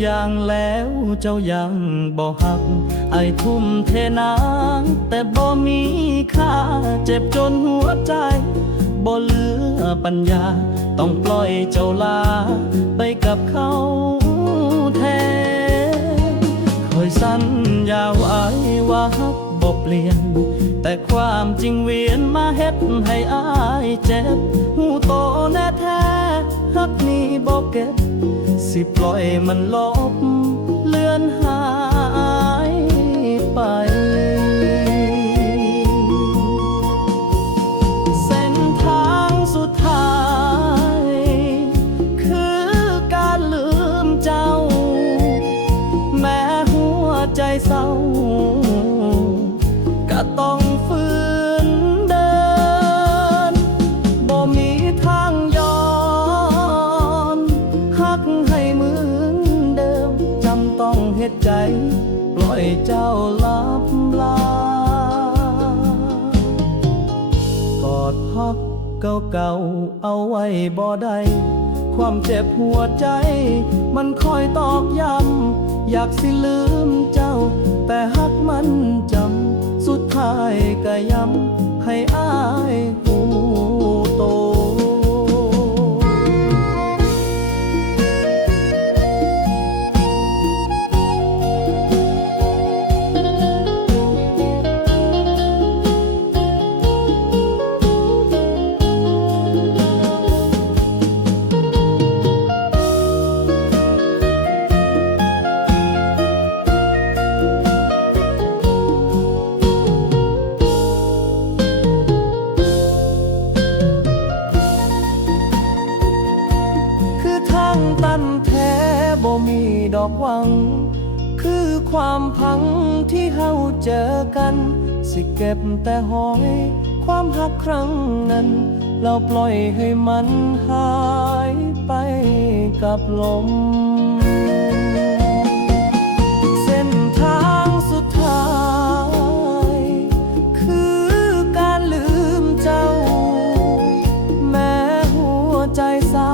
อย่างแล้วเจ้ายังบ่หัก ไอทุ่มเทนางแต่บ่มีค่า เจ็บจนหัวใจบ่เหลือปัญญา ต้องปล่อยเจ้าลา ไปกับเขาแทนคอยสัญญาไว้ว่าฮักบ่เปลี่ยน แต่ความจริงเวียนมาเฮ็ดให้อายเจ็บหูโตแน่ ทักนี้บ่เก็บ สิปล่อยมันลบเลือนหายไปเส้นทางสุดท้ายคือการลืมเจ้าแม้หัวใจเศร้าก็ต้อง ลับลากอดพักเก่าเอาไว้บ่ได้ความเจ็บหัวใจ มันคอยตอกย้ำอยากสิลืมเจ้าแต่ฮัก ตันแท้บ่มีดอกหวัง คือความพังที่เฮาเจอกัน สิเก็บแต่หอย ความหักครั้งนั้น เราปล่อยให้มันหายไปกับลม เส้นทางสุดท้าย คือการลืมเจ้า แม้หัวใจเศร้า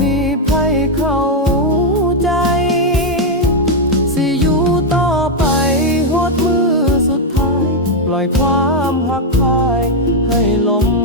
มีไผเข้าใจ สิอยู่ต่อไปหดมือสุดท้าย ปล่อยความหักพายให้ลม